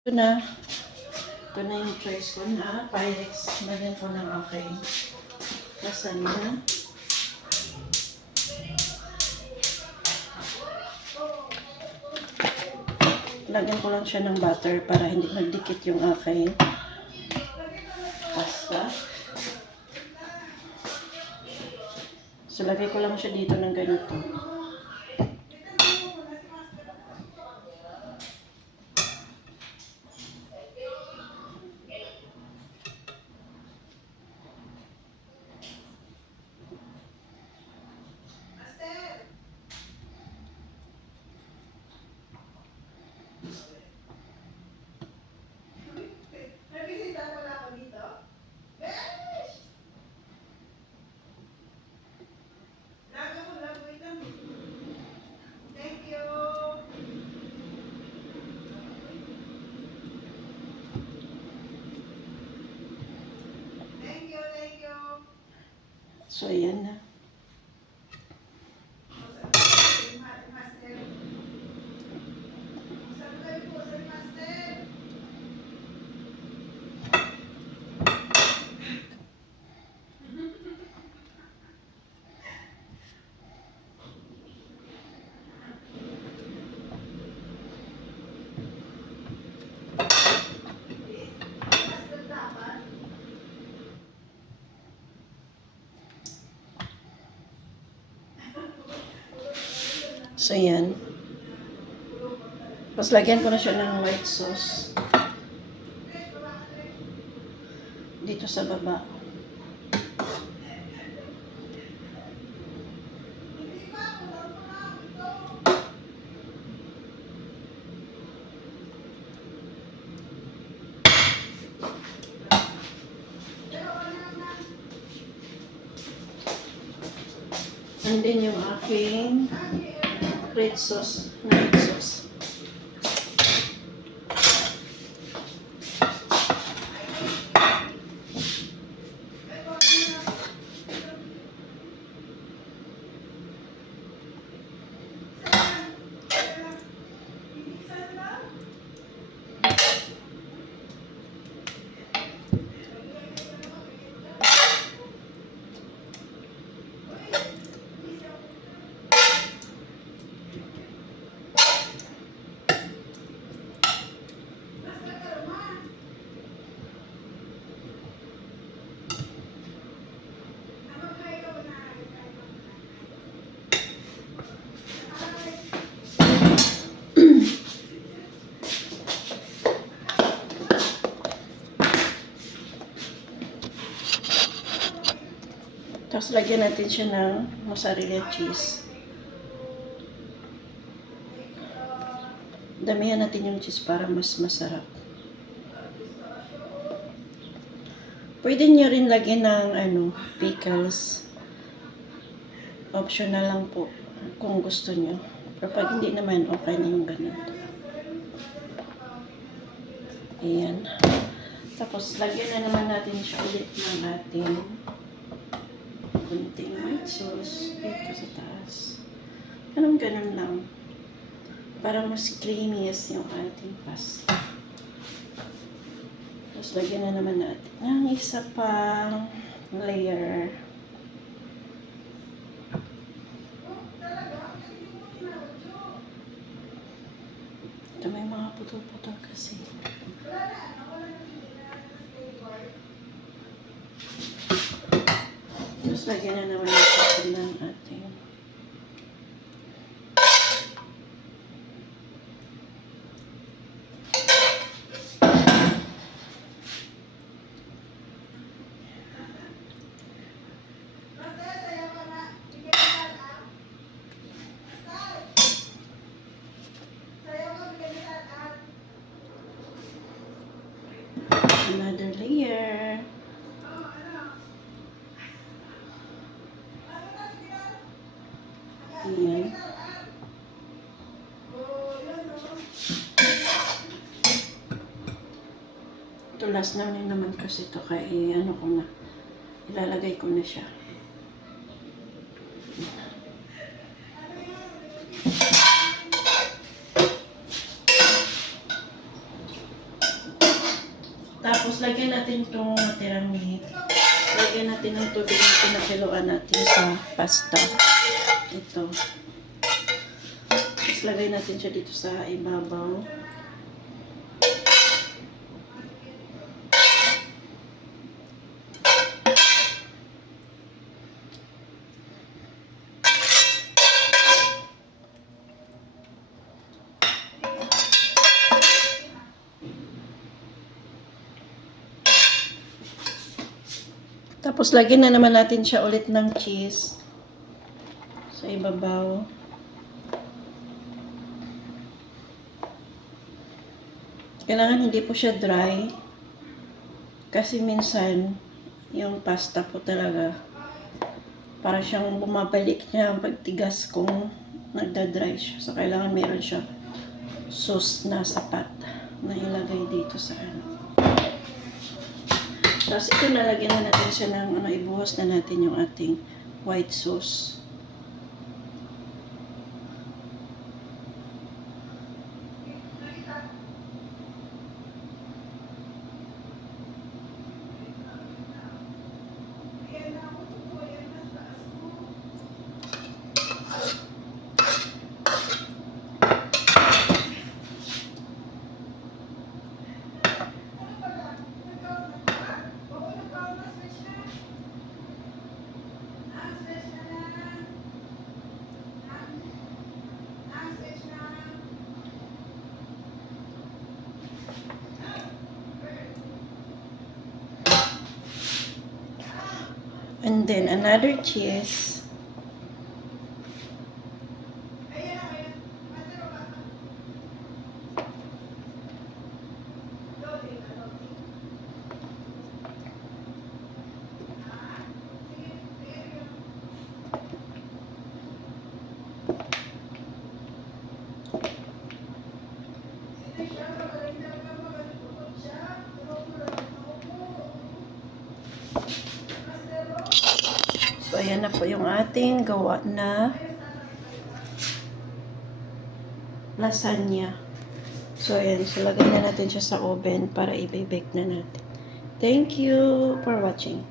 Ito na. Ito na yung choice ko na Pyrex. Lagyan ko ng aking lasagna. Lagyan ko lang siya ng butter para hindi magdikit yung aking pasta. So, lagay ko lang siya dito ng ganito. So, ayan na. So, yan. Tapos, lagyan ko na siya ng white sauce. Dito sa baba. And then, yung aking red sauce. Red sauce. Tapos, lagyan natin siya ng mozzarella cheese. Damihan natin yung cheese para mas masarap. Pwede nyo rin lagyan ng pickles. Optional lang po kung gusto nyo. Pero pag hindi naman, okay na yung ganito. Ayan. Tapos, lagyan na naman natin siya ulit ng ating kunting white sauce dito sa taas. Ganun lang. Para mas creamiest yung ating pasta. Tapos, lagyan na naman natin ng isa pang layer. Ito may mga putol-putol kasi. Tapos, lagyan na naman natin ng ating another layer. Ayan. Ito last na rin naman kasi ito kaya ano ko na. Ilalagay ko na siya. Tapos, lagyan natin itong natirang meat. Lagyan natin ng tubig na pinakiluan natin sa pasta. Ito. Tapos, lagay natin siya dito sa ibabaw. Tapos, lagyan na naman natin siya ulit ng cheese sa ibabaw. Kailangan hindi po siya dry. Kasi minsan, yung pasta po talaga, para siyang bumabalik niya ang pagtigas kung nagda-dry siya. So, kailangan meron siya sauce na sapat na ilagay dito sa ano. Tapos ito, nalagyan na natin siya ng ibuhos na natin yung ating white sauce. And then another cheese. So, ayan na po yung ating gawa na lasagna. So, ayan. So, lagay na natin siya sa oven para i-bake na natin. Thank you for watching.